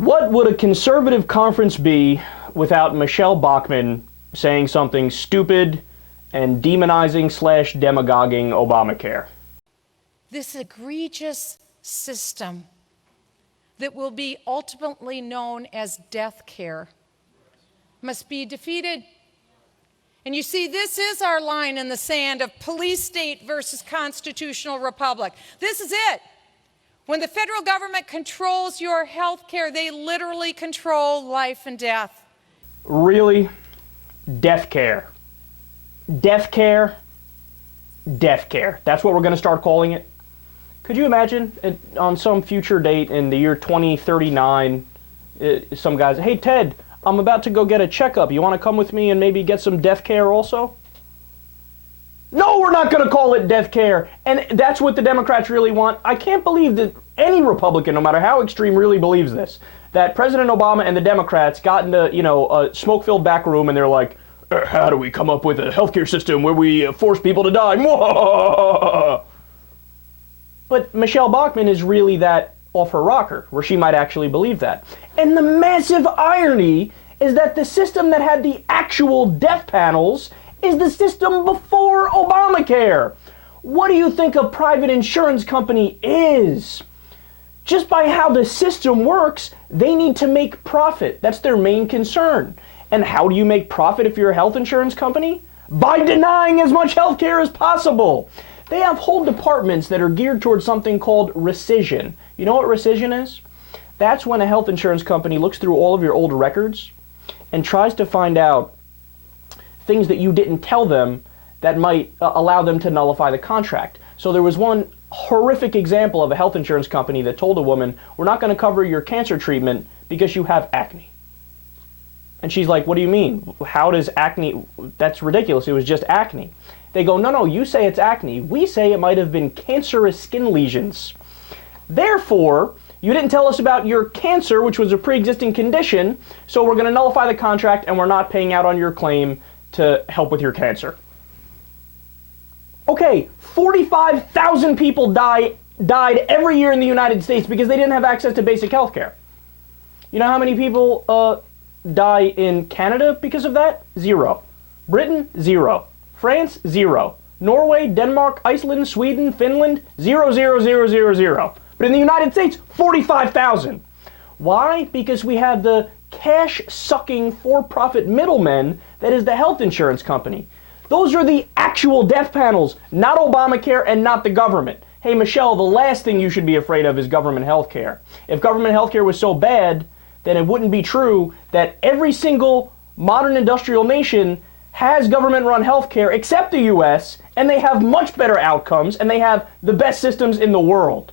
What would a conservative conference be without Michele Bachmann saying something stupid and demonizing / demagoguing Obamacare? This egregious system that will be ultimately known as Deathcare must be defeated. And you see, this is our line in the sand of police state versus constitutional republic. This is it. When the federal government controls your health care, they literally control life and death. Really? Deathcare. Deathcare. Deathcare. That's what we're going to start calling it. Could you imagine on some future date in the year 2039, some guys, hey Ted, I'm about to go get a checkup. You want to come with me and maybe get some Deathcare also? No, we're not going to call it Deathcare. And that's what the Democrats really want. I can't believe that any Republican, no matter how extreme, really believes this. That President Obama and the Democrats got into, a smoke-filled back room and they're like, how do we come up with a healthcare system where we force people to die? But Michele Bachmann is really that off her rocker, where she might actually believe that. And the massive irony is that the system that had the actual death panels is the system before Obamacare. What do you think a private insurance company is? Just by how the system works, they need to make profit. That's their main concern. And how do you make profit if you're a health insurance company? By denying as much health care as possible. They have whole departments that are geared towards something called rescission. You know what rescission is? That's when a health insurance company looks through all of your old records and tries to find out things that you didn't tell them that might allow them to nullify the contract. So there was one horrific example of a health insurance company that told a woman, we're not going to cover your cancer treatment because you have acne. And she's like, what do you mean? How does acne, that's ridiculous, it was just acne. They go, no, you say it's acne. We say it might have been cancerous skin lesions. Therefore, you didn't tell us about your cancer, which was a pre-existing condition, so we're going to nullify the contract and we're not paying out on your claim to help with your cancer. Okay, 45,000 people died every year in the United States because they didn't have access to basic health care. You know how many people die in Canada because of that? 0. Britain, 0. France, 0. Norway, Denmark, Iceland, Sweden, Finland, 0, 0, 0, 0, 0. But in the United States, 45,000. Why? Because we have the cash-sucking for-profit middlemen that is the health insurance company. Those are the actual death panels, not Obamacare and not the government. Hey, Michele, the last thing you should be afraid of is government health care. If government health care was so bad, then it wouldn't be true that every single modern industrial nation has government-run health care except the U.S., and they have much better outcomes, and they have the best systems in the world.